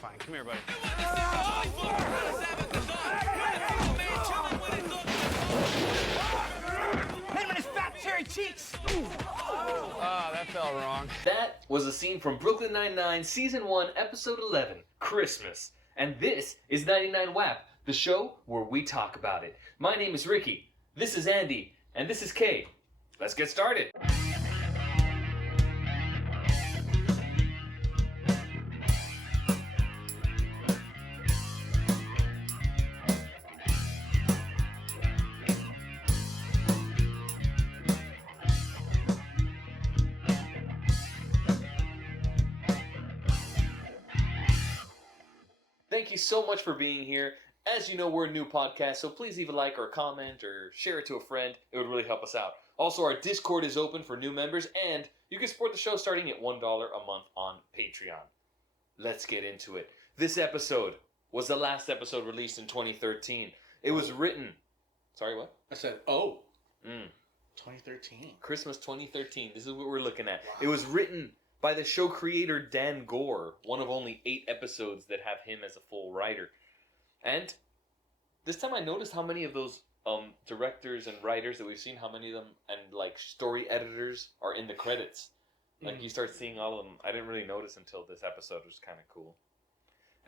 Fine, come here, buddy. Hit him in his fat cherry cheeks! Ah, that felt wrong. That was a scene from Brooklyn Nine-Nine, Season 1, Episode 11, Christmas. And this is 99 WAP, the show where we talk about it. My name is Ricky, this is Andy, and this is Kay. Let's get started. Thank you so much for being here. As you know, we're a new podcast, so please leave a like or a comment or share it to a friend. It would really help us out. Also, our Discord is open for new members, and you can support the show starting at $1 a month on Patreon. Let's get into it. This episode was the last episode released in 2013. It was written... Sorry, what? I said, 2013. Christmas 2013. This is what we're looking at. Wow. It was written by the show creator Dan Gore, one of only 8 episodes that have him as a full writer. And this time I noticed how many of those directors and writers that we've seen, how many of them, and like story editors are in the credits. Like you start seeing all of them. I didn't really notice until this episode, which is kind of cool.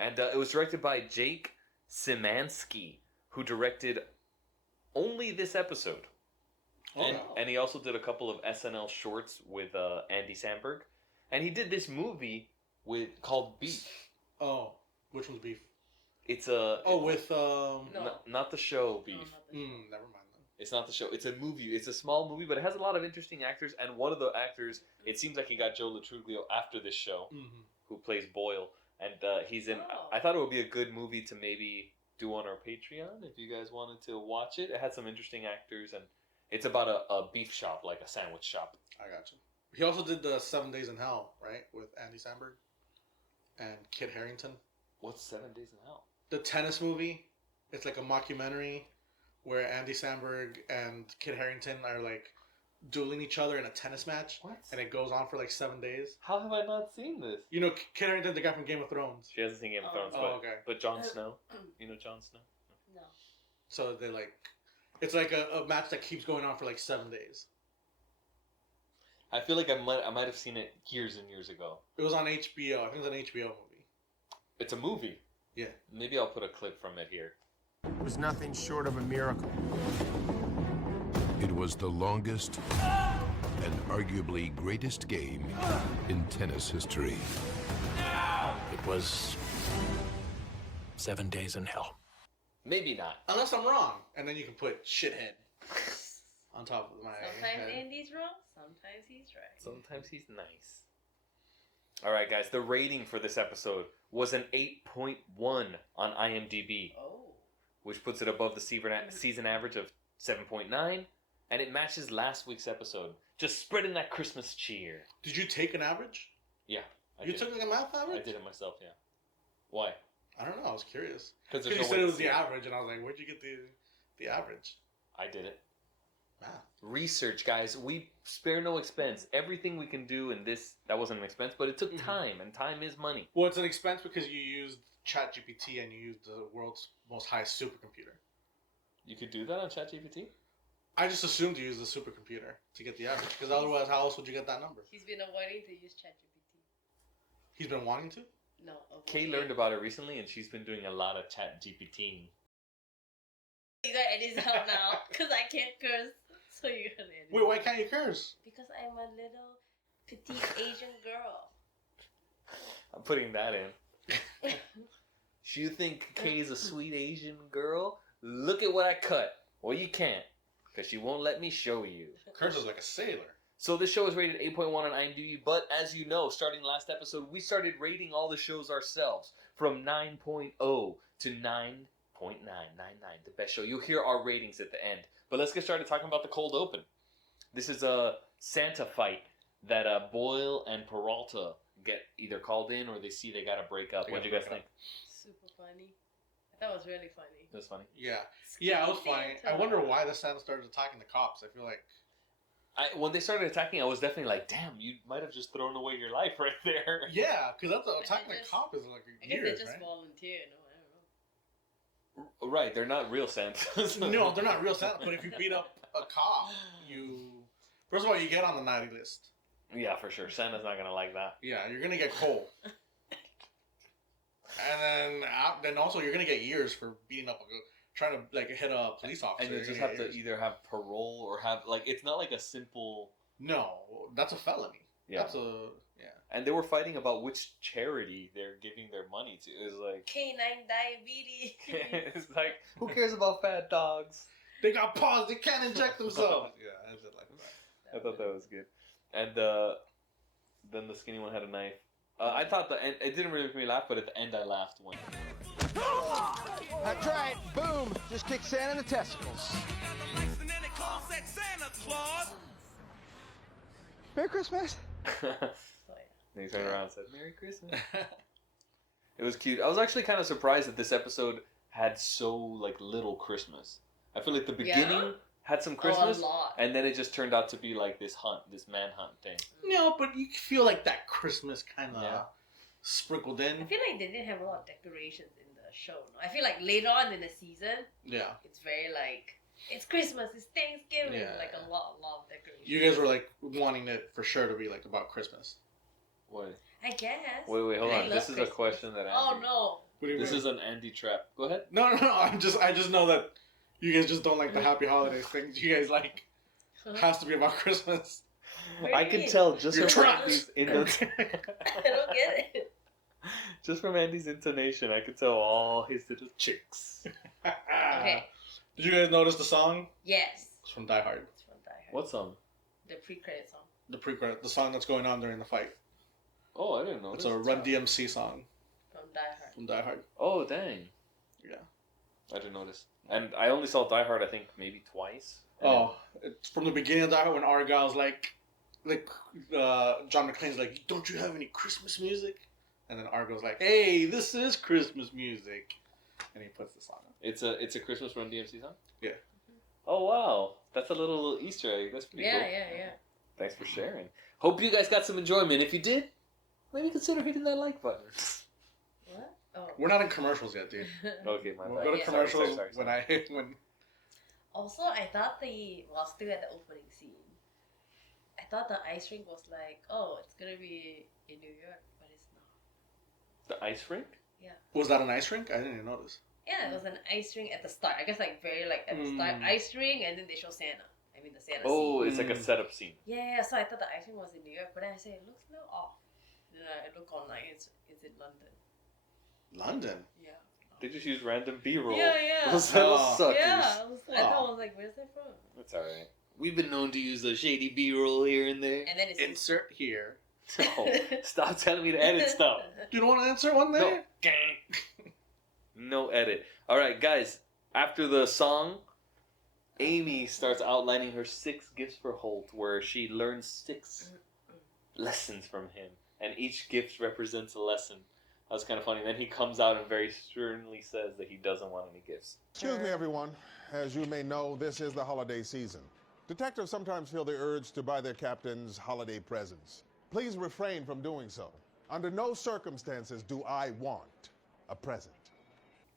And it was directed by Jake Szymanski, who directed only this episode. And he also did a couple of SNL shorts with Andy Samberg. And he did this movie called Beef. Oh, which one's Beef? It's a... Oh, with... Not the show Beef. Never mind then. It's not the show. It's a movie. It's a small movie, but it has a lot of interesting actors. And one of the actors, it seems like he got Joe Latruglio after this show, who plays Boyle. And he's in... I thought it would be a good movie to maybe do on our Patreon if you guys wanted to watch it. It had some interesting actors, and it's about a beef shop, like a sandwich shop. I got you. He also did the 7 Days in Hell, right? With Andy Samberg and Kit Harington. What's 7 Days in Hell? The tennis movie. It's like a mockumentary where Andy Samberg and Kit Harington are like dueling each other in a tennis match. What? And it goes on for like 7 days. How have I not seen this? You know Kit Harington, the guy from Game of Thrones. She hasn't seen Game of Thrones, but Jon Snow? You know Jon Snow? No. So they like... It's like a match that keeps going on for like 7 days. I feel like I might have seen it years and years ago. It was on HBO. I think it's an HBO movie. It's a movie? Yeah. Maybe I'll put a clip from it here. It was nothing short of a miracle. It was the longest and arguably greatest game in tennis history. It was 7 days in hell. Maybe not. Unless I'm wrong. And then you can put shithead on top of my Sometimes head. Andy's wrong, sometimes he's right. Sometimes he's nice. Alright guys, the rating for this episode was an 8.1 on IMDb. Oh. Which puts it above the season average of 7.9. And it matches last week's episode. Just spreading that Christmas cheer. Did you take an average? Yeah. You took like a math average? I did it myself, yeah. Why? I don't know, I was curious. Because you said it was the average, and I was like, where'd you get the average? I did it. Math. Research, guys. We spare no expense. Everything we can do in this, that wasn't an expense, but it took time, and time is money. Well, it's an expense because you used ChatGPT and you used the world's most highest supercomputer. You could do that on ChatGPT? I just assumed you used the supercomputer to get the average, because otherwise, how else would you get that number? He's been avoiding to use ChatGPT. He's been wanting to? No. Kay learned about it recently, and she's been doing a lot of ChatGPT. You gotta edit this out now, because I can't curse. So you gotta edit. Wait, why can't you curse? Because I'm a little petite Asian girl. I'm putting that in. You think Kay's a sweet Asian girl? Look at what I cut. Well, you can't, because she won't let me show you. Curses like a sailor. So this show is rated 8.1 on IMDb, but as you know, starting last episode, we started rating all the shows ourselves from 9.0 to 9.999, the best show. You'll hear our ratings at the end. But let's get started talking about the cold open. This is a Santa fight that Boyle and Peralta get either called in or they see they gotta break up. What do you guys think? Super funny. I thought it was really funny. It was funny? Yeah. Yeah, it was funny. I wonder why the Santa started attacking the cops. I feel like When they started attacking, I was definitely like, damn, you might have just thrown away your life right there. Yeah, because that's attacking just- a cop is like I guess years, they just right? volunteer. No, I don't know. Right, they're not real Santas. No, they're not real Santa. But if you beat up a cop, first of all, you get on the naughty list. Yeah, for sure. Santa's not gonna like that. Yeah, you're gonna get coal. And then also you're gonna get years for beating up trying to like hit a police officer. And you just have to either have parole or have like it's not like a simple. No, that's a felony. Yeah. That's a And they were fighting about which charity they're giving their money to. It was like Canine diabetes. it's like who cares about fat dogs? They got paws. They can't inject themselves. Yeah, I did like that. I thought that was good. And then the skinny one had a knife. I thought the end, it didn't really make me laugh, but at the end I laughed when. That's right. Boom. Just kick Santa in the testicles. Merry Christmas. And he turned around and said, "Merry Christmas." It was cute. I was actually kind of surprised that this episode had so like little Christmas. I feel like the beginning had some Christmas, a lot. and then it just turned out to be like this manhunt thing. No, but you feel like that Christmas kind of Yeah. sprinkled in. I feel like they didn't have a lot of decorations in the show. No? I feel like later on in the season, Yeah. it's very like it's Christmas, it's Thanksgiving, Yeah. like a lot of decorations. You guys were like wanting it for sure to be like about Christmas. What? I guess. Wait, hold I on. love This is a Christmas. question that Andy. Oh no. What do you This mean? is an Andy trap. Go ahead. No. I just know that you guys just don't like the happy holidays things. You guys like has to be about Christmas. What do I you can mean? tell just You're from trapped. Andy's I don't get it. just from Andy's intonation. I could tell all his little chicks. Okay. Did you guys notice the song? Yes. It's from Die Hard. It's from Die Hard. What song? The pre-credit song. The song that's going on during the fight. Oh, I didn't know. It's a Run DMC song From Die Hard. from Die Hard. Oh, dang. Yeah. I didn't notice. And I only saw Die Hard, I think, maybe twice. Oh, it's from the beginning of Die Hard when Argyle's like John McClane's like, "Don't you have any Christmas music?" And then Argyle's like, "Hey, this is Christmas music," and he puts the song on. It's a Christmas Run DMC song? Yeah. Oh, wow. That's a little Easter egg. That's pretty cool. Yeah. Thanks for sharing. Hope you guys got some enjoyment. If you did, maybe consider hitting that like button. What? Oh. We're not in commercials yet, dude. Okay, my We'll bad. go to Yeah. commercials Sorry. when Also, I thought still at the opening scene, I thought the ice rink was like, oh, it's gonna be in New York, but it's not. The ice rink? was that an ice rink? I didn't even notice. Yeah, it was an ice rink at the start. I guess like very like at the start, ice rink, and then they show Santa. I mean the Santa Oh, scene. it's like a setup scene. Yeah, so I thought the ice rink was in New York, but then I said it looks a little off. Then I look online, it's in London. London. Yeah. They just use random B-roll. Yeah. Those little Oh. suckers. Yeah, I was like, where's that from? That's alright. We've been known to use the shady B-roll here and there. And then it's Insert here. No, stop telling me to edit stuff. You don't want to insert one there? No. No edit. Alright, guys. After the song, Amy starts outlining her 6 gifts for Holt, where she learns 6 lessons from him. And each gift represents a lesson. That was kind of funny. Then he comes out and very sternly says that he doesn't want any gifts. Excuse me, everyone. As you may know, this is the holiday season. Detectives sometimes feel the urge to buy their captains holiday presents. Please refrain from doing so. Under no circumstances do I want a present.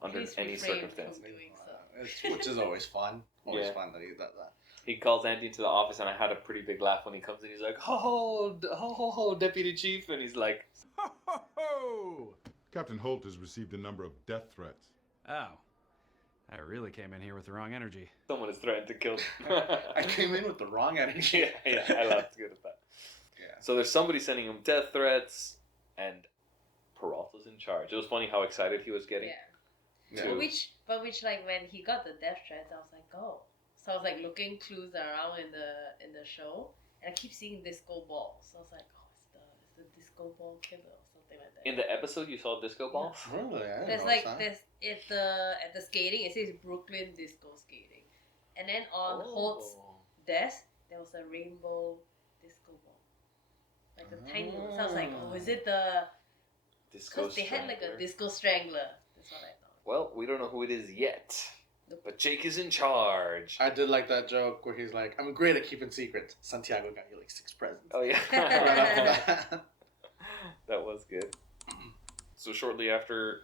Under Please any refrain from circumstance. doing so. Which is always fun. Always Yeah. fun that he does that. He calls Andy into the office, and I had a pretty big laugh when he comes in. He's like, ho, Deputy Chief. And he's like, Ho, ho, ho! Captain Holt has received a number of death threats. Oh. I really came in here with the wrong energy. someone has threatened to kill I came in with the wrong energy. yeah, I laughed good at that. Yeah. So there's somebody sending him death threats, and Peralta's in charge. It was funny how excited he was getting. Yeah. to- But which like when he got the death threats, I was like, oh. So I was like looking clues around in the show, and I keep seeing disco balls. So I was like, oh, it's the disco ball killer or something like that. In the episode, you saw disco balls? Really? I didn't There's notice like that. there's at the skating, it says Brooklyn disco skating, and then on Holt's desk there was a rainbow disco ball, like a tiny one. So I was like, oh, is it the? Disco Because they had like a Strangler. disco strangler. That's what I thought. Well, we don't know who it is yet. But Jake is in charge. I did like that joke where he's like, I'm great at keeping secrets. Santiago got you like 6 presents. Oh, yeah. Right after that. That was good. So shortly after,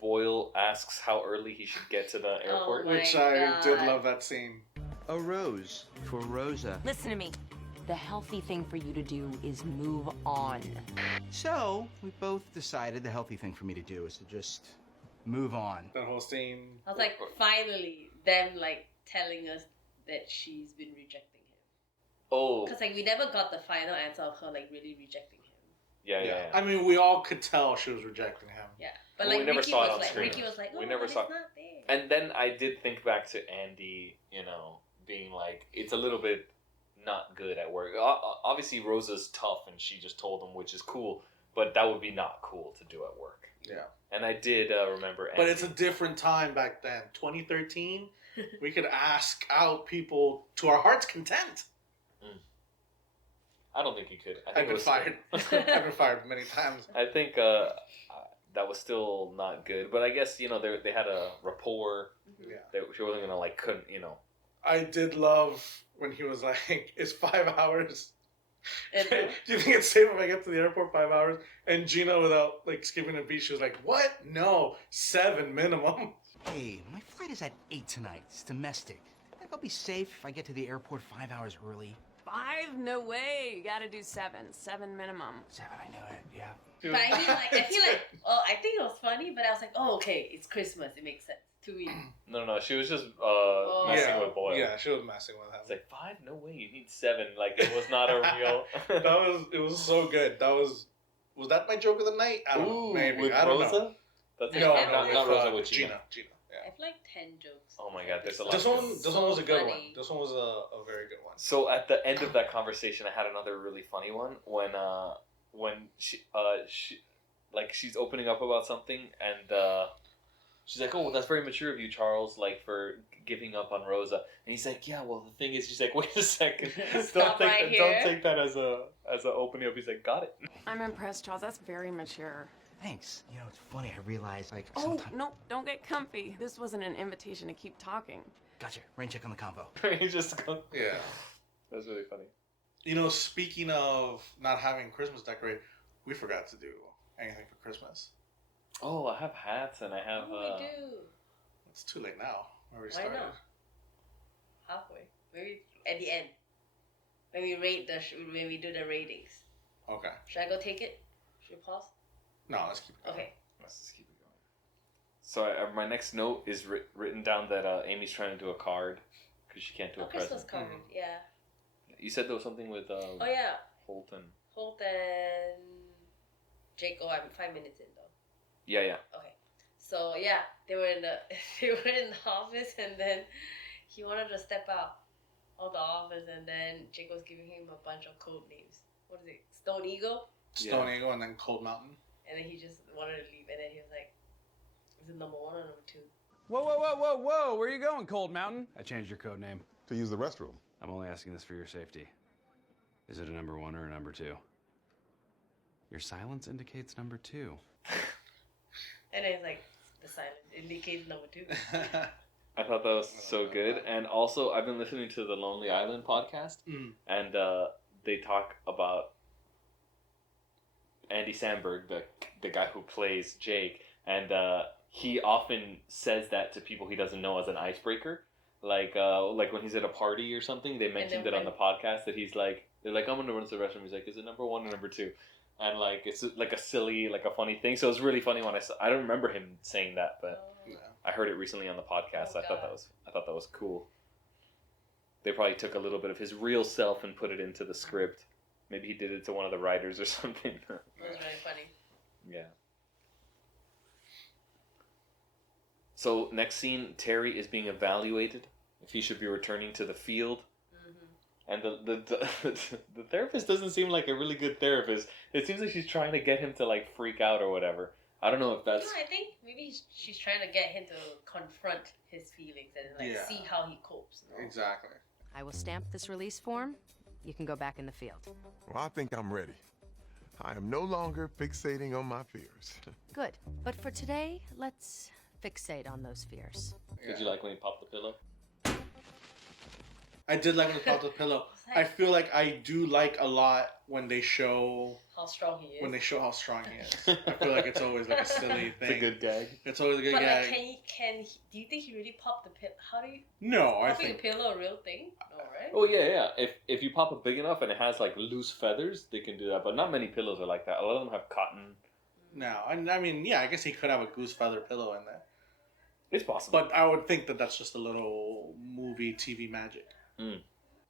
Boyle asks how early he should get to the airport. Oh my Which I did God. love that scene. A rose for Rosa. Listen to me. The healthy thing for you to do is move on. So, we both decided the healthy thing for me to do is to just move on. That whole scene. I was like, finally, them like telling us that she's been rejecting him. Oh, Because like we never got the final answer of her like really rejecting him. yeah. I mean, we all could tell she was rejecting him. Yeah, but Well, like we never Ricky saw it was on like, screen. Ricky was like, oh, We never but saw- it's not there. And then I did think back to Andy, being like, it's a little bit not good at work. Obviously, Rosa's tough and she just told him, which is cool, but that would be not cool to do at work. Yeah. And I did remember Andy. But it's a different time back then. 2013, we could ask out people to our heart's content. I don't think you could. I think I've it been was fired. still- I've been fired many times. I think that was still not good. But I guess, they had a rapport Yeah. that she wasn't going to, couldn't, I did love when he was like, it's 5 hours. And, Do you think it's safe if I get to the airport 5 hours? And Gina, without skipping a beat, she was like, what? No, 7 minimum. Hey, my flight is at 8 tonight. It's domestic. Think I'll be safe if I get to the airport 5 hours early? 5? No way. You gotta do 7. 7 minimum. 7, I know it, yeah. but I mean, like, I feel like, I think it was funny, but I was like, oh, okay, it's Christmas. It makes sense to me. No, she was just messing Yeah, with Boyle. yeah, she was messing with him. It's like, 5? No way, you need 7. Like, it was not a real... It was so good. Was that my joke of the night? I don't know. Maybe. With I don't Rosa? know. That's No, not with, Rosa, with Gina. Gina. I Yeah. have like 10 jokes. Oh my God, there's a lot. This one was a good one. funny. This one was a very good one. So at the end of that conversation, I had another really funny one when she she's opening up about something and she's like, "Oh, well, that's very mature of you, Charles, like for giving up on Rosa." And he's like, "Yeah, well, the thing is," she's like, "Wait a second, Stop right here." don't take that as a opening up." He's like, "Got it." I'm impressed, Charles. That's very mature. Thanks. You know, it's funny. I realized, Oh, sometimes... no, don't get comfy. This wasn't an invitation to keep talking. Gotcha. Rain check on the combo. He just goes, Yeah. that's really funny. Speaking of not having Christmas decorated, we forgot to do anything for Christmas. Oh, I have hats and I have. Oh, we do. It's too late now. We already Why started. not? Halfway. Maybe at the end. When we rate when we do the ratings. Okay. Should I go take it? Should we pause? No, let's keep it going. Okay. Let's just keep it going. So my next note is written down that Amy's trying to do a card because she can't do a Christmas present. card. Yeah. You said there was something with Oh yeah. Holt and... Holt and Jake. Oh, I'm 5 minutes in though. Yeah. Okay. So yeah, they were in the office, and then he wanted to step out of the office, and then Jake was giving him a bunch of code names. What is it? Stone Eagle. Stone Eagle and then Cold Mountain. And then he just wanted to leave, and then he was like, "Is it number 1 or number 2?" Whoa! Where are you going, Cold Mountain? I changed your code name. To use the restroom. I'm only asking this for your safety. Is it a number 1 or a number 2? Your silence indicates number 2. And then it's like, the silence indicates number 2. I thought that was so good. And also, I've been listening to the Lonely Island podcast, and they talk about Andy Samberg, the guy who plays Jake, and he often says that to people he doesn't know as an icebreaker. Like when he's at a party or something, they mentioned it on the podcast that he's like, they're like, "I'm gonna run to the restroom." He's like, "Is it number 1 or number 2?" And like it's like a silly, like a funny thing. So it was really funny when I don't remember him saying that, but I heard it recently on the podcast. Oh, I thought that was cool. They probably took a little bit of his real self and put it into the script. Maybe he did it to one of the writers or something. That was really funny. Yeah. So next scene, Terry is being evaluated if he should be returning to the field. And the therapist doesn't seem like a really good therapist. It seems like she's trying to get him to like freak out or whatever. I don't know if that's... I think maybe she's trying to get him to confront his feelings and like see how he copes. You know? Exactly. I will stamp this release form. You can go back in the field. Well, I think I'm ready. I am no longer fixating on my fears. Good. But for today, let's fixate on those fears. Did you like when he popped the pillow? I did like when he popped the pillow. I feel like I do like a lot when they show how strong he is. When they show how strong he is. I feel like it's always like a silly thing. It's a good gag. It's always a good but gag. like, do you think he really popped the pillow? How do you? No, I popping think a pillow a real thing? No, right? Oh yeah. If you pop it big enough and it has like loose feathers, they can do that. But not many pillows are like that. A lot of them have cotton. no. I mean, yeah, I guess he could have a goose feather pillow in there. It's possible. But I would think that that's just a little movie TV magic. Mm.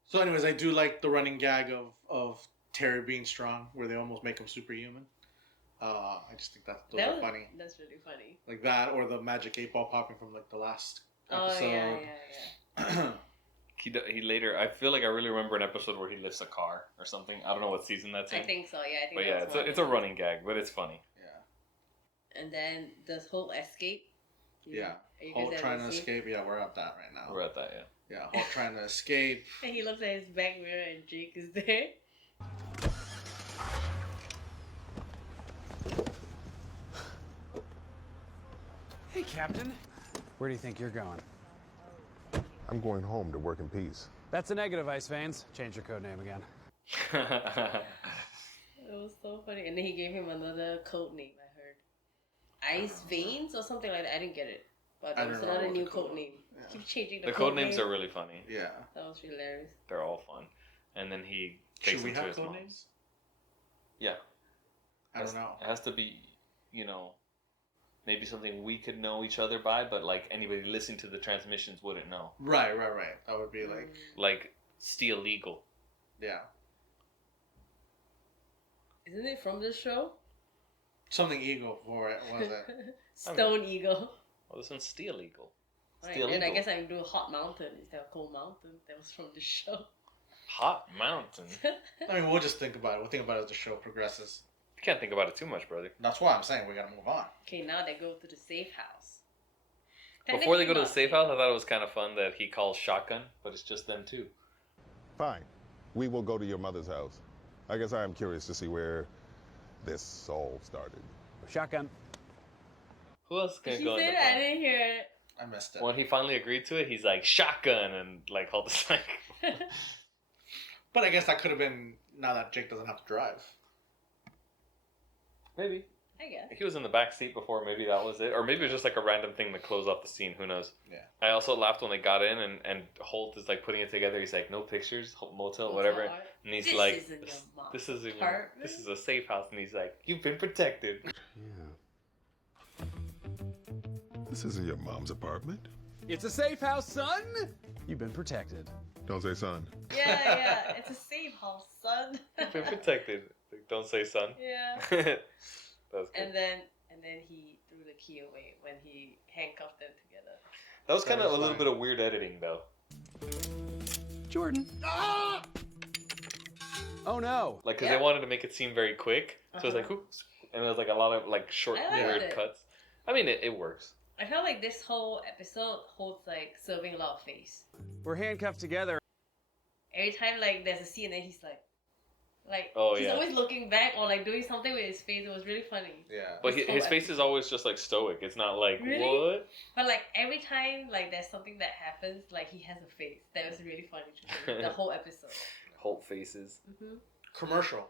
So, anyways, I do like the running gag of Terry being strong, where they almost make him superhuman. I just think those are funny. That's really funny. Like that, or the magic 8 ball popping from like the last episode. Oh yeah. He later. I feel like I really remember an episode where he lifts a car or something. I don't know what season that's in. I think so. Yeah, I think. But yeah, it's a running gag, but it's funny. Yeah. And then does Holt escape? Yeah. Holt trying to escape. Yeah, we're at that right now. We're at that. Yeah. Yeah, Holt trying to escape. And he looks at his back mirror and Jake is there. Hey, Captain. Where do you think you're going? I'm going home to work in peace. That's a negative, Ice Veins. Change your code name again. It was so funny. And then he gave him another code name, I heard. Ice Veins or something like that. I didn't get it. But it was another new code name. Yeah. Keep changing the code names are really funny. Yeah. That was hilarious. They're all fun. And then he takes them to his mom. Names? Yeah. I don't know. It has to be, maybe something we could know each other by, but like anybody listening to the transmissions wouldn't know. Right. That would be like Steel Eagle. Yeah. Isn't it from this show? Something Eagle for it, was it? Stone Eagle. Well, this one's Steel Eagle. Right, Steel and Eagle. I guess I do Hot Mountain instead of Cold Mountain. That was from the show. Hot Mountain? I mean, we'll just think about it. We'll think about it as the show progresses. You can't think about it too much, brother. That's why I'm saying we gotta move on. Okay, now they go to the safe house. Before they go to the safe house, I thought it was kind of fun that he calls shotgun, but it's just them two. Fine. We will go to your mother's house. I guess I am curious to see where this all started. Shotgun. Who else can She go in said the I car? didn't hear it. I missed it. When he finally agreed to it, he's like, shotgun, and like, hold the like. But I guess that could have been now that Jake doesn't have to drive. Maybe. I guess. He was in the back seat before, maybe that was it. Or maybe it was just like a random thing to close off the scene, who knows. Yeah. I also laughed when they got in and Holt is like putting it together. He's like, no pictures, motel, whatever. And he's like, this is a safe house. And he's like, you've been protected. Yeah. This isn't your mom's apartment. It's a safe house, son. You've been protected. Don't say son. Yeah. It's a safe house, son. You've been protected. Don't say son. Yeah. That's good. And then he threw the key away when he handcuffed them together. That was kind of a little bit of weird editing, though. Jordan. Ah! Oh no! Like, because they wanted to make it seem very quick, so it's like, oops, and there was like a lot of like short, weird cuts. I mean, it works. I felt like this whole episode holds like serving a lot of face. We're handcuffed together. Every time like there's a scene, and he's like Oh, he's yeah. always looking back or like doing something with his face. It was really funny. Yeah. But his face is always just like stoic. It's not like, Really? what? But like every time like there's something that happens, like he has a face. That was really funny to me. The whole episode. Holt faces. Mm-hmm. Commercial.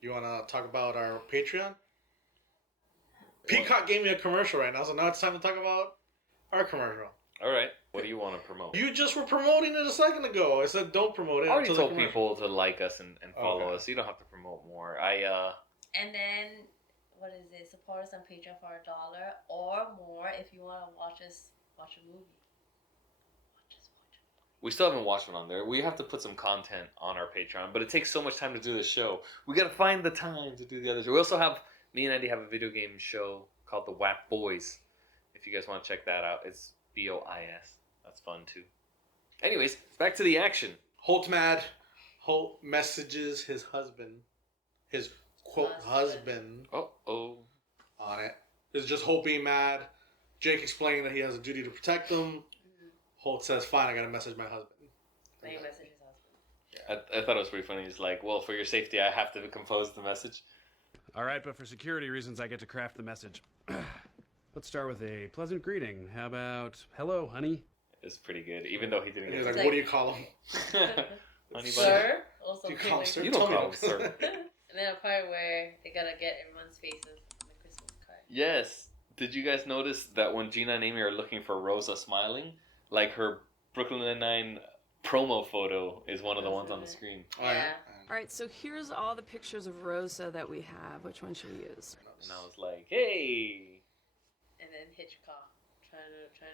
You want to talk about our Patreon? Peacock gave me a commercial right now, so now it's time to talk about our commercial. All right. What do you want to promote? You just were promoting it a second ago. I said don't promote it. I already until the told commercial. people to like us and follow Okay. us. You don't have to promote more. And then what is it? Support us on Patreon for $1 or more if you want to watch a movie. We still haven't watched one on there. We have to put some content on our Patreon, but it takes so much time to do the show. We got to find the time to do the other show. We also have, me and Andy have a video game show called The WAP Boys. If you guys want to check that out, it's BOIS. That's fun too. Anyways, back to the action. Holt's mad. Holt messages his husband, his quote husband. Oh. On it. It's just Holt being mad. Jake explaining that he has a duty to protect them. Holt says, "Fine, I gotta message my husband." Then he messaged his husband. I thought it was pretty funny. He's like, well, for your safety, I have to compose the message. All right, but for security reasons, I get to craft the message. Let's start with a pleasant greeting. How about, hello, honey? It's pretty good, even though he didn't And he's get like, what do you call him? Honey bunny. Sir? Or Do you something call him like sir? that. You don't Tell me call him that. sir. And then a part where they gotta get everyone's faces on the Christmas card. Yes. Did you guys notice that when Gina and Amy are looking for Rosa smiling, like her Brooklyn Nine-Nine promo photo is one of the ones on the screen? Yeah. All right, so here's all the pictures of Rosa that we have. Which one should we use? And I was like, hey. And then Hitchcock trying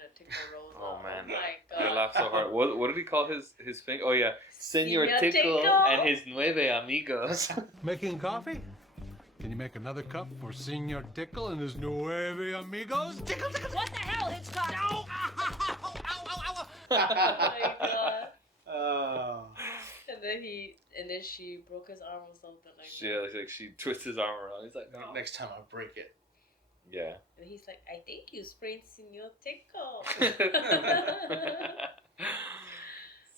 to tickle Rosa. Oh man, my God. I laughed so hard. What did he call his thing? Oh yeah, Senor Senor Tickle Tickle. and his nueve amigos. Making coffee? Can you make another cup for Senor Tickle and his nueve amigos? Tickle, tickle. What the hell, Hitchcock? No! Oh my God. Oh. And then she broke his arm or something like that. Yeah, like she twists his arm around. He's like, oh. Next time I'll break it. Yeah. And he's like, I think you sprained Senor Tickle.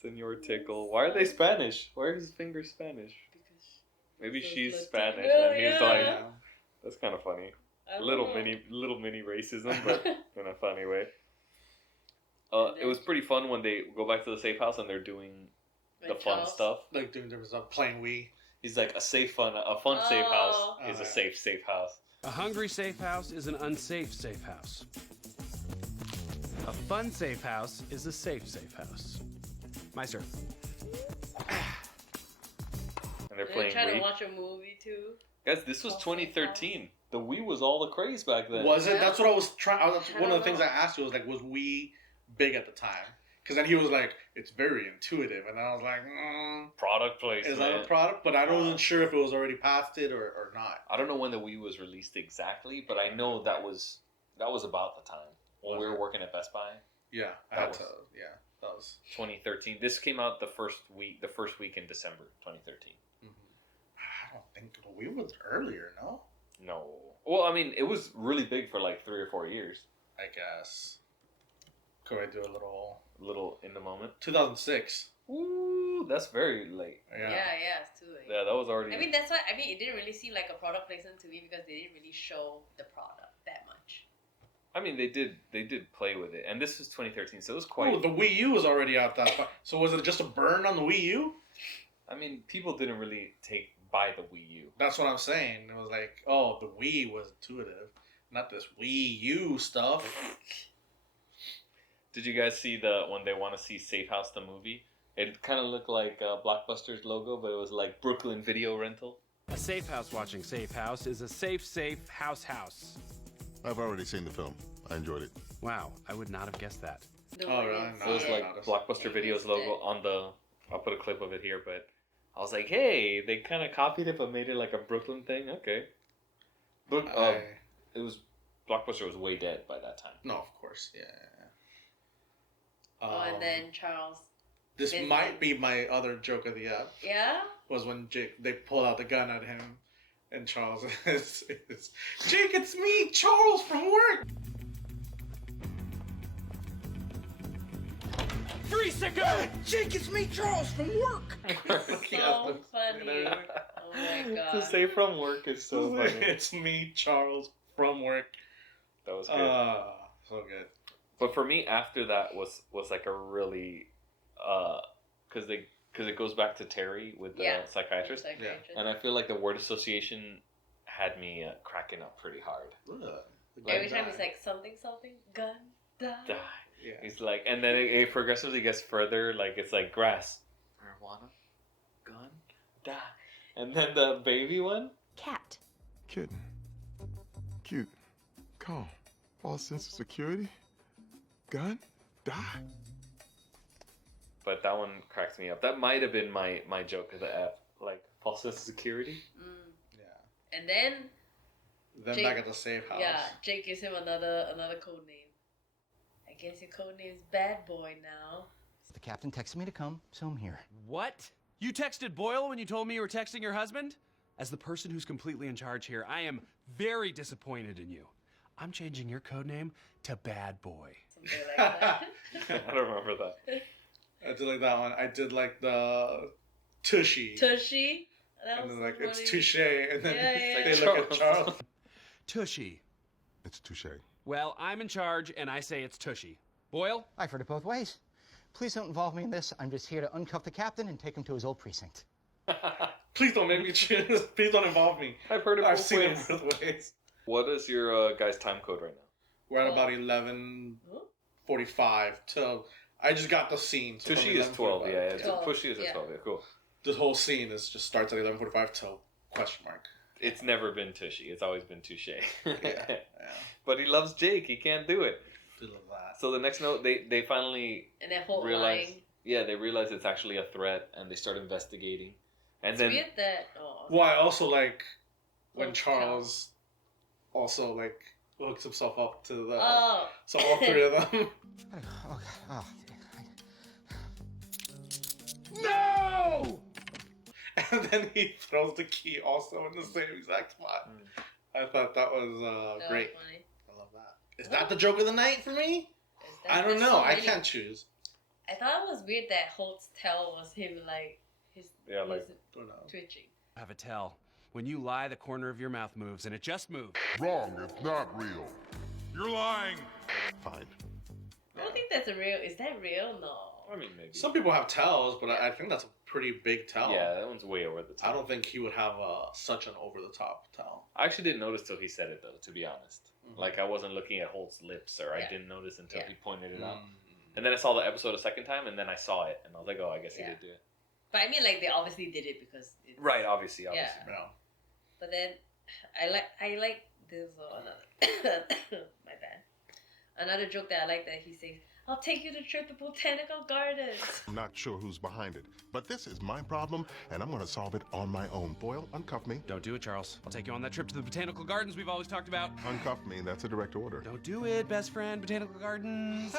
Senor Tickle. Why are they Spanish? Why are his fingers Spanish? Because Maybe she's Latino, Spanish and he's like, yeah. that's kind of funny. I don't Little know. mini racism, but in a funny way. It was pretty fun when they go back to the safe house and they're doing the With fun Charles. stuff. Like there was a playing Wii. He's like a safe safe house Oh. is a Okay. safe house. A hungry safe house is an unsafe safe house. A fun safe house is a safe house. My sir. And they're And they're playing trying to Wii. watch a movie too. Guys, this was Also 2013. The Wii was all the craze back then. Was it? Yeah. That's what I was trying. That's I one of don't the things know. I asked you was like, was Wii big at the time? Because then he was like, it's very intuitive, and I was like, Product placement. is that a product? But I wasn't sure if it was already past it or not. I don't know when the Wii was released exactly, but I know that was about the time when we Was were it? working at Best Buy. Yeah, I That had was- to. Yeah, that was. 2013. This came out the first week in December 2013. I don't think the Wii was earlier. No, No. Well, I mean, it was really big for like 3 or 4 years. I guess. Could I do a Little in the moment. 2006? Ooh, that's very late. Yeah, it's too late. Yeah, that was already. I mean, that's why. I mean, it didn't really seem like a product placement to me because they didn't really show the product that much. I mean, they did play with it, and this was 2013, so it was quite. Oh, the Wii U was already out that point. So was it just a burn on the Wii U? I mean, people didn't really buy the Wii U. That's what I'm saying. It was like, oh, the Wii was intuitive, not this Wii U stuff. Did you guys see when they want to see Safe House the movie? It kind of looked like Blockbuster's logo, but it was like Brooklyn Video Rental. A safe house watching safe house is a safe house. I've already seen the film. I enjoyed it. Wow, I would not have guessed that. The Oh, way really? it's- So it was like noticed. Blockbuster Video's missed logo it. on the. I'll put a clip of it here, but I was like, hey, they kind of copied it, but made it like a Brooklyn thing. Okay. But it was Blockbuster was way dead by that time. No, of course, yeah. Oh, and then Charles. This Vincent. might be my other joke of the app. Yeah. Was when Jake they pull out the gun at him, and Charles is Jake, it's me, Charles from work. 3 seconds! Jake, it's me, Charles from work. So funny. Oh my To God. say from work is so funny. It's me, Charles from work. That was good. So good. But for me, after that was like a really, because it goes back to Terry with the Yeah. psychiatrist, Psychiatrist. and I feel like the word association had me cracking up pretty hard. Every time he's like something, gun, die. Die. Yeah. He's like, and then it progressively gets further. Like it's like grass, marijuana, gun, die, and then the baby one. Cat. Kitten. Cute. Calm. False sense of security. Gun. Die. But that one cracks me up. That might have been my joke of the app, like false sense of security. Yeah. And then. Then Jake- back at the safe house. Yeah, Jake gives him another code name. I guess your code name's Bad Boy now. The captain texted me to come, so I'm here. What? You texted Boyle when you told me you were texting your husband? As the person who's completely in charge here, I am very disappointed in you. I'm changing your code name to Bad Boy. Something like that. I don't remember that. I did like that one. I did like the Tushy. Tushy. That And was then like funny. it's touche, and then Yeah, they yeah. look at Charles. Tushy. It's touche. Well, I'm in charge, and I say it's Tushy. Boyle? I've heard it both ways. Please don't involve me in this. I'm just here to uncuff the captain and take him to his old precinct. Please don't make me choose. Please don't involve me. I've heard it I've both seen ways. it both ways. What is your guys' time code right now? We're at about 11:45 till I just got the scene. So Tushy is 12, yeah. 12, Tushy is at yeah. 12, yeah, cool. The whole scene starts at 11:45 till question mark. It's never been Tushy. It's always been Touche. Yeah. But he loves Jake. He can't do it. I love that. So the next note, they finally And that whole realize. line. Yeah, they realize it's actually a threat, and they start investigating. And It's then weird that. Oh. Well, I also like when Holt's Charles also like hooks himself up to the. Oh. So all three of them. No! And then he throws the key also in the same exact spot. I thought that was That great. was funny. I love that. Is that the joke of the night for me? Is that- I don't there's know. so I many. can't choose. I thought it was weird that Holt's tail was him like his Yeah, like- was twitching. I have a tell. When you lie, the corner of your mouth moves, and it just moved. Wrong, it's not real. You're lying. Fine. I don't think that's a real. Is that real? No. I mean, maybe. Some people have tells, but I think that's a pretty big tell. Yeah, that one's way over the top. I don't think he would have such an over the top tell. I actually didn't notice till he said it, though, to be honest. Like, I wasn't looking at Holt's lips, or I Yeah. didn't notice until Yeah. he pointed it out. And then I saw the episode a second time, and then I saw it, and I was like, oh, I guess he Yeah. did do it. But I mean, like they obviously did it because. It's, Right, obviously. Yeah. No. But then, I like this another. My bad. Another joke that I like that he says, "I'll take you to trip to botanical gardens." I'm not sure who's behind it, but this is my problem, and I'm going to solve it on my own. Boyle, uncuff me. Don't do it, Charles. I'll take you on that trip to the botanical gardens we've always talked about. Uncuff me. That's a direct order. Don't do it, best friend. Botanical gardens.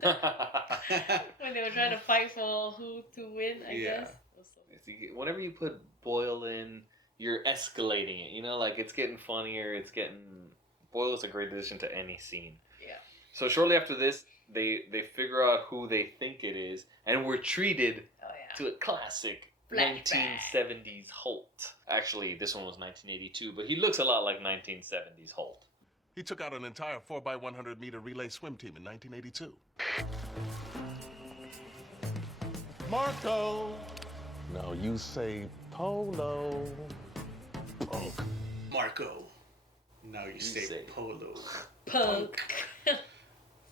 When they were trying to fight for who to win, I Yeah. guess. It was so- Whenever you put Boyle in, you're escalating it. You know, like, it's getting funnier. It's getting... Boyle is a great addition to any scene. Yeah. So shortly after this, they figure out who they think it is, and we're treated Oh yeah. to a classic Flashback. 1970s Holt. Actually, this one was 1982, but he looks a lot like 1970s Holt. He took out an entire 4x100 meter relay swim team in 1982. Marco! No, you say Polo. Punk. Marco. Now you say say Polo. Punk.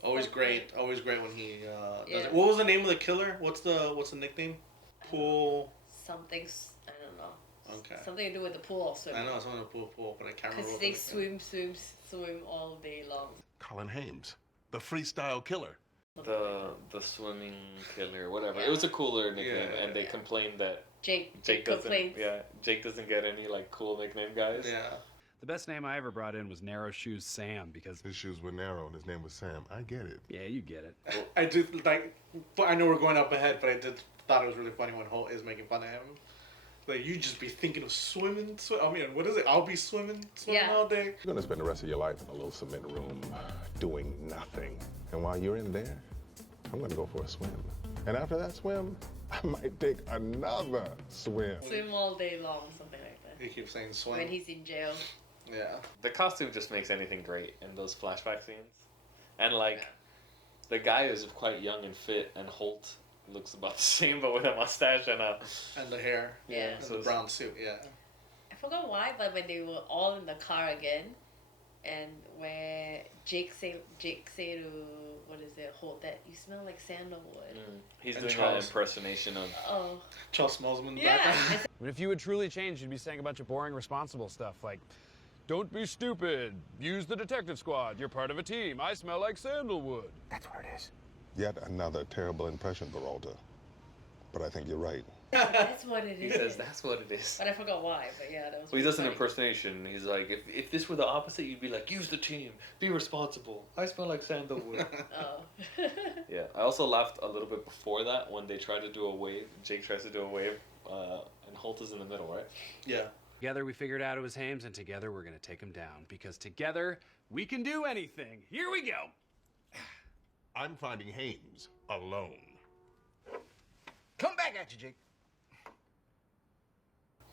Always great. Always great when he does Yeah. it. What was the name of the killer? What's the nickname? Pool. Something's I don't know. Okay. Something to do with the pool or swimming. I know it's on the pool, but I can't remember. Because what they the nickname- swim all day long. Colin Hames, the freestyle killer. The swimming killer, whatever. It was a cooler nickname, Yeah. and they complained that Jake Jake doesn't. complains. Yeah, Jake doesn't get any like cool nickname guys. Yeah. The best name I ever brought in was Narrow Shoes Sam because His shoes were narrow and his name was Sam. I get it. yeah, you get it. I do like. But I know we're going up ahead, but I did thought it was really funny when Holt is making fun of him. Like, you just be thinking of swimming. I mean, what is it? I'll be swimming Yeah. all day. You're going to spend the rest of your life in a little cement room doing nothing. And while you're in there, I'm going to go for a swim. And after that swim, I might take another swim. Swim all day long, something like that. He keeps saying swim. When he's in jail. Yeah. The costume just makes anything great in those flashback scenes, and like, the guy is quite young and fit, and Holt looks about the same but with a mustache and a And the hair. Yeah. And the brown suit. Yeah. I forgot why, but when they were all in the car again, and where Jake say to what is it, Holt, that you smell like sandalwood. He's And doing Charles. an impersonation of. Oh. Charles smells him in the Yeah. background. But if you had truly changed, you'd be saying a bunch of boring, responsible stuff like, "Don't be stupid. Use the detective squad. You're part of a team. I smell like sandalwood." That's what it is. Yet another terrible impression, Peralta. But I think you're right. That's what it He is. says that's what it is. But I forgot why. But yeah, that was. Well, he does an funny. impersonation. He's like, if this were the opposite, you'd be like, use the team, be responsible. I smell like sandalwood. Oh. Yeah, I also laughed a little bit before that when they try to do a wave. Jake tries to do a wave, and Holt is in the middle, right? Yeah. Together we figured out it was Hames, and together we're gonna take him down because together we can do anything. Here we go. I'm finding Hames alone. Come back at you, Jake.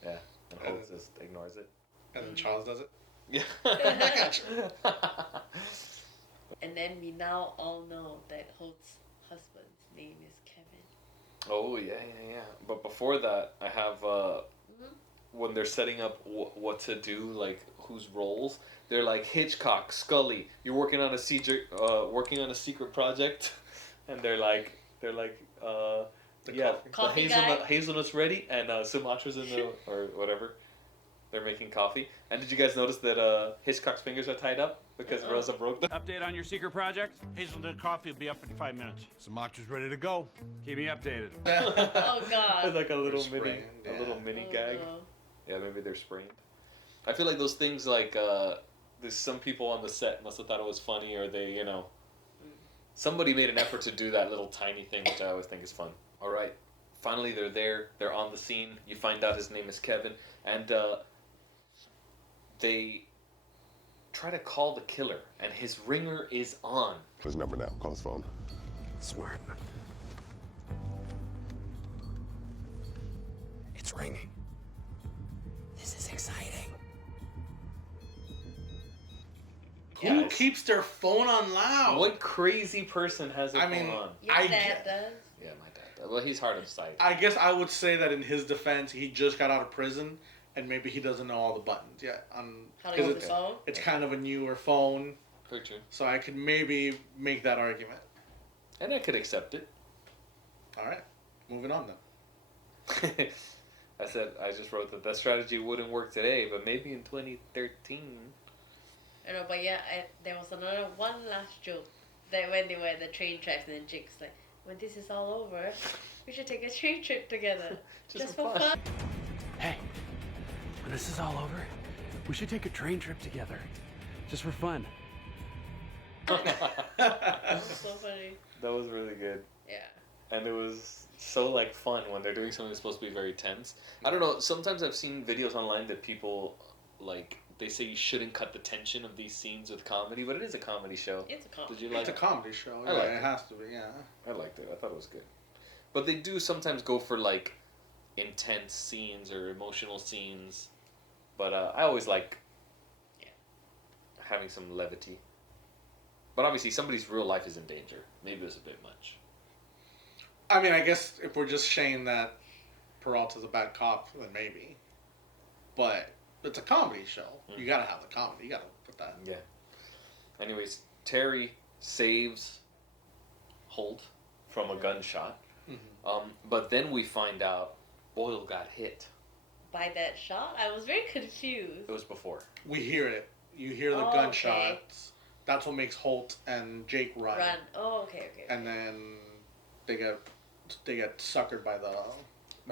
Yeah, and Holt just ignores it. And then Charles does it. Yeah. And then we now all know that Holt's husband's name is Kevin. Oh yeah. But before that, I have when they're setting up what to do, like whose roles. They're like Hitchcock, Scully. You're working on a secret project, and they're like Coffee the hazelnut's ready, and Sumatra's in the or whatever. They're making coffee. And did you guys notice that Hitchcock's fingers are tied up because Rosa broke them? Update on your secret project? Hazelnut coffee will be up in 5 minutes. Sumatra's ready to go. Keep me updated. Oh God. It's like a little They're mini, spraying, a little mini Oh, gag. no. Yeah, maybe they're spraying. I feel like those things like there's some people on the set must have thought it was funny, or they somebody made an effort to do that little tiny thing, which I always think is fun. All right, finally they're there. They're on the scene. You find out his name is Kevin, and they try to call the killer, and his ringer is on. His number now. Call his phone. Smart. It's ringing. This is exciting. Who keeps their phone on loud? What crazy person has their phone on? Your dad does. Yeah, my dad does. Well, he's hard of sight. I guess I would say that in his defense, he just got out of prison, and maybe he doesn't know all the buttons yet. How to use the phone? It's kind of a newer phone. Picture. So I could maybe make that argument. And I could accept it. All right, moving on then. I just wrote that strategy wouldn't work today, but maybe in 2013. I know, but yeah, there was one last joke that when they were at the train tracks, and then Jake's like, when this is all over, we should take a train trip together. just for fun. Hey, when this is all over, we should take a train trip together. Just for fun. That's so funny. That was really good. Yeah. And it was so like fun when they're doing something that's supposed to be very tense. I don't know, sometimes I've seen videos online that people like they say you shouldn't cut the tension of these scenes with comedy, but it is a comedy show. It's a comedy. Did you like It's a comedy show. I Yeah, liked it has to be. Yeah. I liked it. I thought it was good. But they do sometimes go for like intense scenes or emotional scenes. But I always like having some levity. But obviously somebody's real life is in danger. Maybe it was a bit much. I mean, I guess if we're just saying that Peralta's a bad cop, then maybe. But it's a comedy show. You gotta have the comedy. You gotta put that. Yeah. Anyways, Terry saves Holt from a gunshot. But then we find out Boyle got hit. By that shot? I was very confused. It was before. We hear it. You hear the gunshots. Okay. That's what makes Holt and Jake run. Oh, okay. And then they get suckered by the.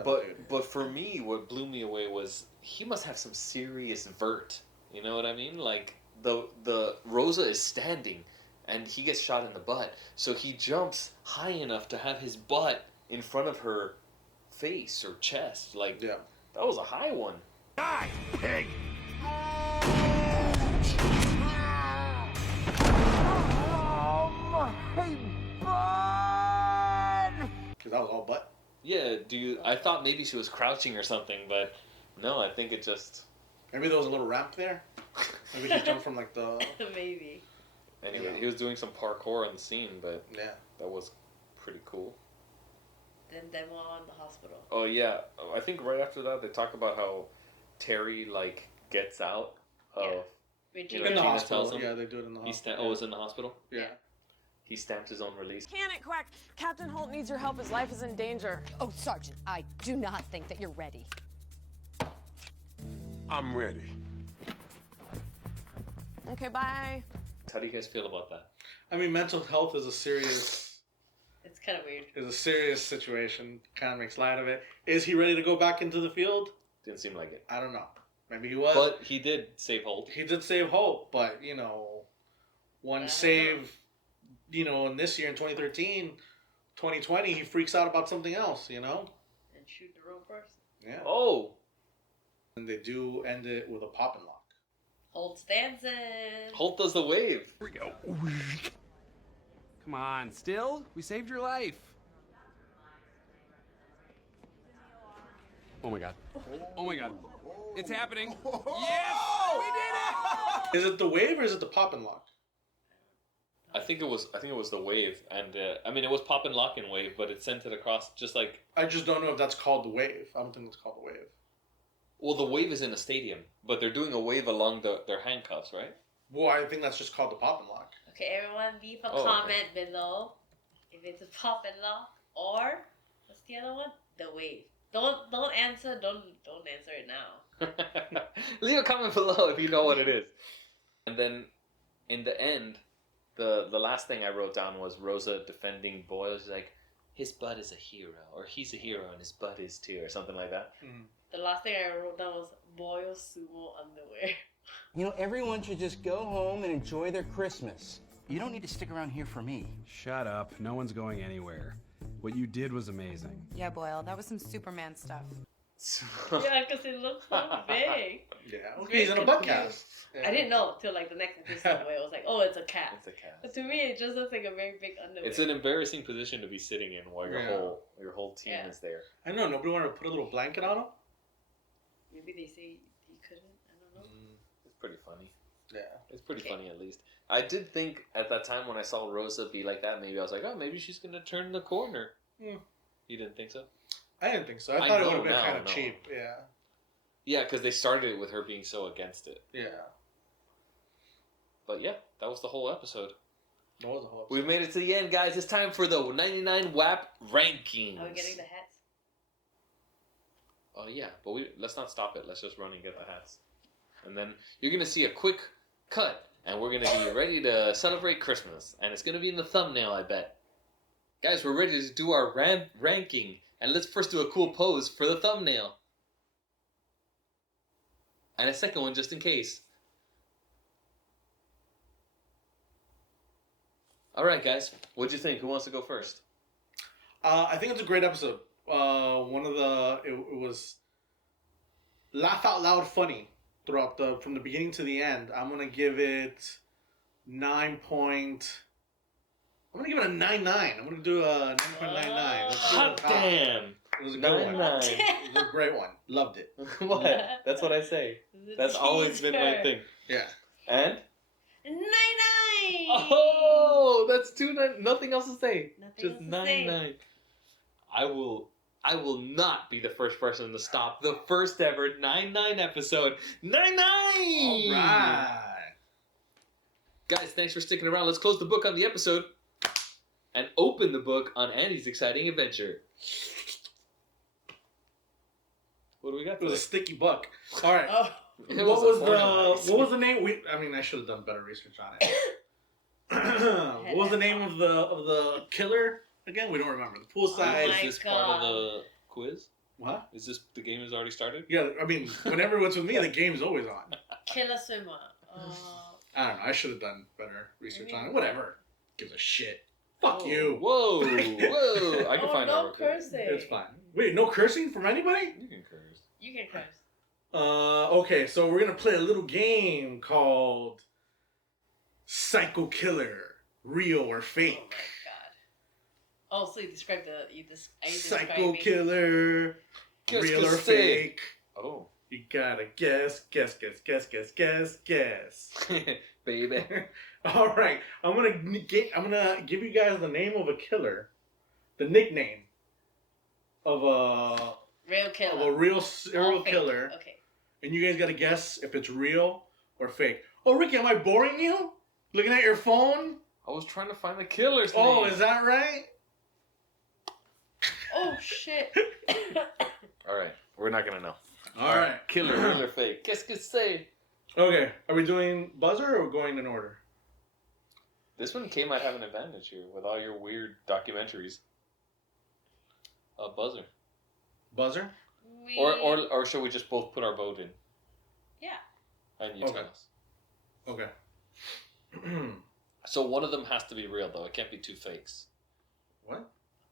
But for me, what blew me away was he must have some serious vert. You know what I mean? Like the Rosa is standing, and he gets shot in the butt. So he jumps high enough to have his butt in front of her face or chest. Like that was a high one. Die, pig! Because that was all butt. Yeah, I thought maybe she was crouching or something, but no, I think it just... Maybe there was a little ramp there. Maybe she jumped from like the... Maybe. Anyway, he was doing some parkour on the scene, but yeah, that was pretty cool. Then we're on the hospital. Oh yeah, I think right after that they talk about how Terry like gets out of... in the hospital. Yeah, they do it in the hospital. Oh, it's in the hospital? Yeah. He stamped his own release. Can it, Quack? Captain Holt needs your help. His life is in danger. Oh, Sergeant, I do not think that you're ready. I'm ready. Okay, bye. How do you guys feel about that? I mean, mental health is a serious... It's kind of weird. Is a serious situation. Kind of makes light of it. Is he ready to go back into the field? Didn't seem like it. I don't know. Maybe he was. But he did save Holt. He did save Holt, but, you know, one save, you know, in this year, in 2013, 2020, he freaks out about something else, you know? And shoot the wrong person. Yeah. Oh! And they do end it with a pop and lock. Holt's dancing. Holt does the wave. Here we go. Come on, still? We saved your life. Oh my god. Oh my god. It's happening. Yes! We did it! Is it the wave or is it the pop and lock? I think it was the wave, and I mean it was pop and lock in wave, but it sent it across just like. I just don't know if that's called the wave. I don't think it's called the wave. Well, the wave is in a stadium, but they're doing a wave along their handcuffs, right? Well, I think that's just called the pop and lock. Okay, everyone, leave a Oh, okay. comment below if it's a pop and lock or what's the other one? The wave. Don't answer. Don't answer it now. Leave a comment below if you know what it is. And then, in the end, the last thing I wrote down was Rosa defending Boyle. She's like, his butt is a hero, or he's a hero and his butt is too, or something like that. Mm. The last thing I wrote down was Boyle sumo underwear. You know, everyone should just go home and enjoy their Christmas. You don't need to stick around here for me. Shut up. No one's going anywhere. What you did was amazing. Yeah, Boyle, that was some Superman stuff. Yeah, because it looks so big. Yeah, okay, he's in a butt cast. I didn't know till like the next episode where it was like, oh, it's a cat. It's a cat. But to me, it just looks like a very big underwear. It's an embarrassing position to be sitting in while your whole team Yeah. is there. I know, nobody wanted to put a little blanket on him? Maybe they say he couldn't. I don't know. It's pretty funny. Yeah. It's pretty funny at least. I did think at that time when I saw Rosa be like that, maybe I was like, oh, maybe she's going to turn the corner. Mm. You didn't think so? I didn't think so. I thought it would have been now, kind of no. cheap. Yeah. Yeah, because they started it with her being so against it. Yeah. But yeah, that was the whole episode. That was the whole episode. We've made it to the end, guys. It's time for the 99 WAP rankings. Are we getting the hats? Oh yeah, but let's not stop it. Let's just run and get the hats. And then you're going to see a quick cut, and we're going to be ready to celebrate Christmas. And it's going to be in the thumbnail, I bet. Guys, we're ready to do our ranking. And let's first do a cool pose for the thumbnail. And a second one just in case. Alright guys, what'd you think? Who wants to go first? I think it's a great episode. It was laugh out loud funny throughout from the beginning to the end. I'm gonna give it 9 point. I'm gonna give it a 9.9. I'm gonna do a 9.99. Hot damn! It was a good one. 9.9. It was a great one. Loved it. What? That's what I say. That's always been my thing. Yeah. And? 9.9. Oh, that's 2.9. Nothing else to say. Nothing Just else to say. 9.9. I will not be the first person to stop the first ever 9.9 episode. 9.9. All right. Guys, thanks for sticking around. Let's close the book on the episode and open the book on Andy's exciting adventure. What do we got It was a today? sticky buck. All right. It What was a porno was what was the name? I should have done better research on it. What was the name of the killer again? We don't remember. The poolside. my Is this part of the quiz? What? Is this the game has already started? Yeah, I mean, whenever it's with me, the game's always on. Killer swimmer. I don't know. I should have done better research on it. Whatever. Gives a shit. Fuck you. Whoa, whoa! I can find no out. cursing. It's fine. Wait, no cursing from anybody? You can curse. You can curse. Okay, so we're gonna play a little game called Psycho Killer, Real or Fake. Oh my god. Oh, so you described Psycho Killer, Real or Fake. Oh. You gotta guess. Baby. All right, I'm gonna give you guys the name of a killer, the nickname of a real killer, of a real serial fake. killer. Okay. And you guys gotta guess if it's real or fake. Oh, Ricky, am I boring you? Looking at your phone? I was trying to find the killer's Oh, name. is that right? Oh shit. Alright, we're not gonna know. All right. Killer, real or fake? Qu'est-ce que c'est? Okay, are we doing buzzer or going in order? This one might have an advantage here with all your weird documentaries. Buzzer. Buzzer? Or should we just both put our vote in? Yeah. And you Okay. tell us. Okay. So one of them has to be real though. It can't be two fakes. What?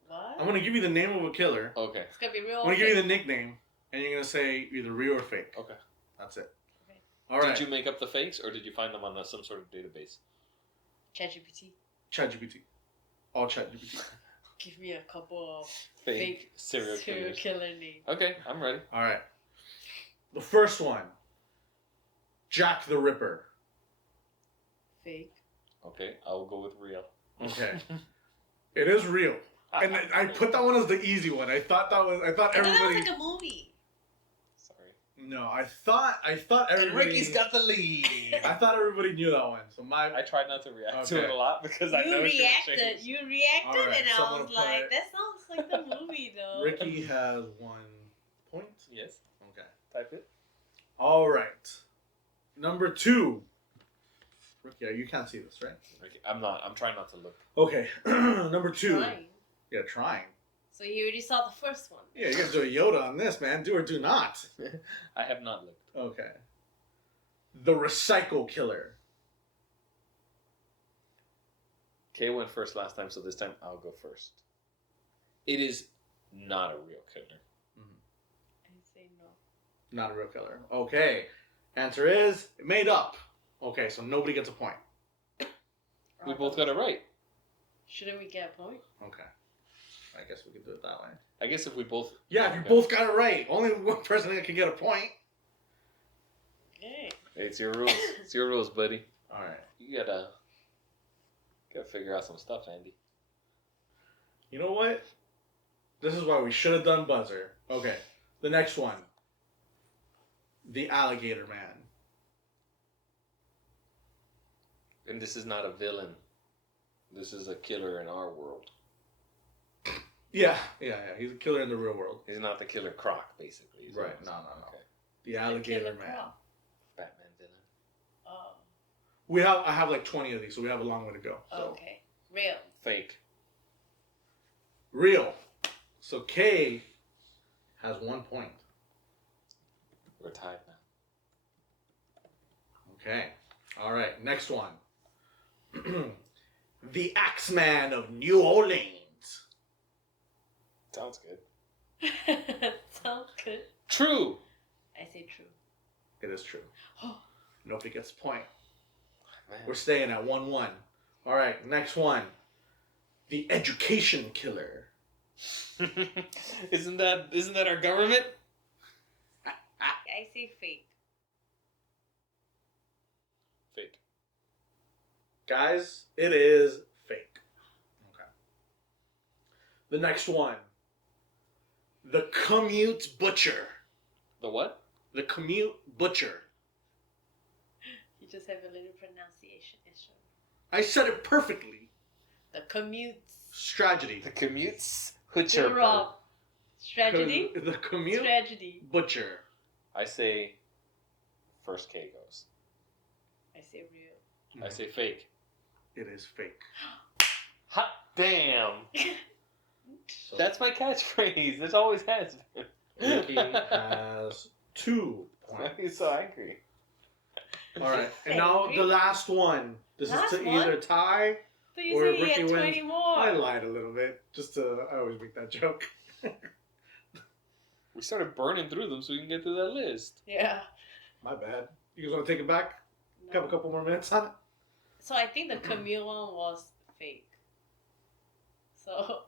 What? I'm gonna give you the name of a killer. Okay. It's gonna be real. I'm gonna give you the nickname, and you're gonna say either real or fake. Okay. That's it. Okay. All right. Did you make up the fakes or did you find them on some sort of database? ChatGPT. ChatGPT. All ChatGPT. Give me a couple of Fake serial killers. killer names. Okay, I'm ready. All right. The first one. Jack the Ripper. Fake. Okay, I will go with real. Okay. It is real. And I put that one as the easy one. I thought everybody. That was like a movie. Sorry. No, I thought everybody. And Ricky's got the lead. I thought everybody knew that one. So I tried not to react to Okay. it a lot because I know she would change. You reacted, All right, and so I I'm was gonna like, put- that sounds like the movie, though. Ricky has 1 point. Yes. Okay. Type it. All right. Number 2. Ricky, you can't see this, right? Ricky, I'm not. I'm trying not to look. Okay. Number 2. Trying. Yeah, trying. So you already saw the first one. Yeah, you gotta do a Yoda on this, man. Do or do not. I have not looked. Okay. The Recycle Killer. Kay went first last time, so this time I'll go first. It is not a real killer. I say no. Not a real killer. Okay. Answer is made up. Okay, so nobody gets a point. We both got it right. Shouldn't we get a point? Okay. I guess we can do it that way. I guess if we both... Yeah, if you both got it right. Only one person can get a point. Okay. It's your rules. It's your rules, buddy. Alright. You gotta figure out some stuff, Andy. You know what? This is why we should have done buzzer. Okay. The next one. The Alligator Man. And this is not a villain. This is a killer in our world. Yeah. He's a killer in the real world. He's not the killer Croc, basically. He's Right. almost- No. Okay. The Alligator Killer Man. Croc. Batman villain. Oh. I have like 20 of these, so we have a long way to go. So. Okay. Real. Fake. Real. So Kay has 1 point. We're tied now. Okay. All right. Next one. The Axeman of New Orleans. Sounds good. Sounds good. True. I say true. It is true. Nobody gets a point. Man. We're staying at 1-1. All right. Next one. The Education Killer. Isn't that our government? I say fake. Fake. Guys, it is fake. Okay. The next one. The Commute Butcher. The what? The Commute Butcher. You just have a little pronunciation issue. I said it perfectly. The commute. Strategy. The commutes. You're wrong. Strategy? The Commute Strategy. Butcher. I say first K goes. I say real. I say fake. It is fake. Hot damn. That's my catchphrase. It always has been. Ricky has 2 points. He's so angry. All right, and now the last one. This Last is to one? either tie So you or say you Ricky get wins. 20 more. I lied a little bit, I always make that joke. We started burning through them so we can get through that list. Yeah. My bad. You guys want to take it back? No. Have a couple more minutes on it. So I think the commute one was fake. So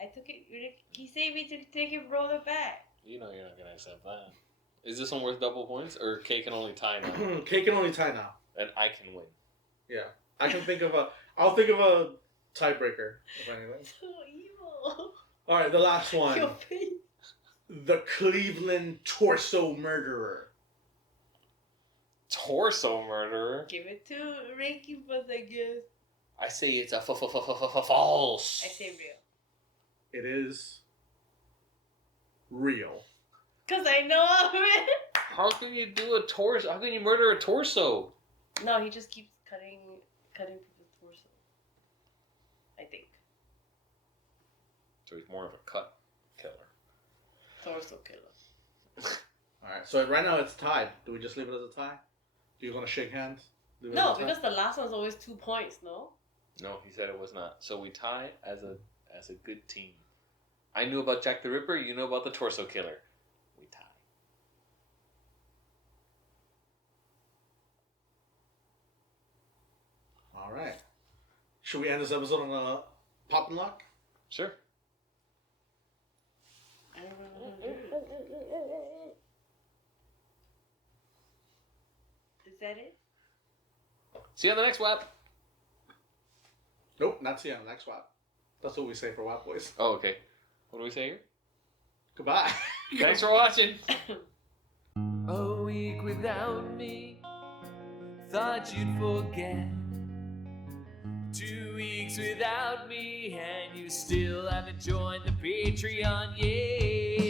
I took it. He said me to take it, roll it back. You know you're not gonna accept that. Is this one worth double points, or K can only tie now? Kay can only tie now. And I can win. Yeah, I can think of a. I'll think of a tiebreaker if anything. So evil. All right, the last one. Your face. The Cleveland Torso Murderer. Torso murderer. Give it to Ricky, but I guess. I say it's a false. I say real. It is real. Cause I know of it. How can you do a torso? How can you murder a torso? No, he just keeps cutting people's torso. I think. So he's more of a cut killer. Torso killer. All right, so right now it's tied. Do we just leave it as a tie? Do you want to shake hands? Leave it No, as a tie? because the last one's always 2 points, no? No, he said it was not. So we tie as a good team. I knew about Jack the Ripper. You know about the torso killer. We tie. All right. Should we end this episode on a pop and lock? Sure. I don't know how to do it. Is that it? See you on the next WAP. Nope, not TM, next WAP. That's what we say for WAP boys. Oh, okay. What do we say here? Goodbye. Thanks for watching. A week without me, thought you'd forget. 2 weeks without me, and you still haven't joined the Patreon yet.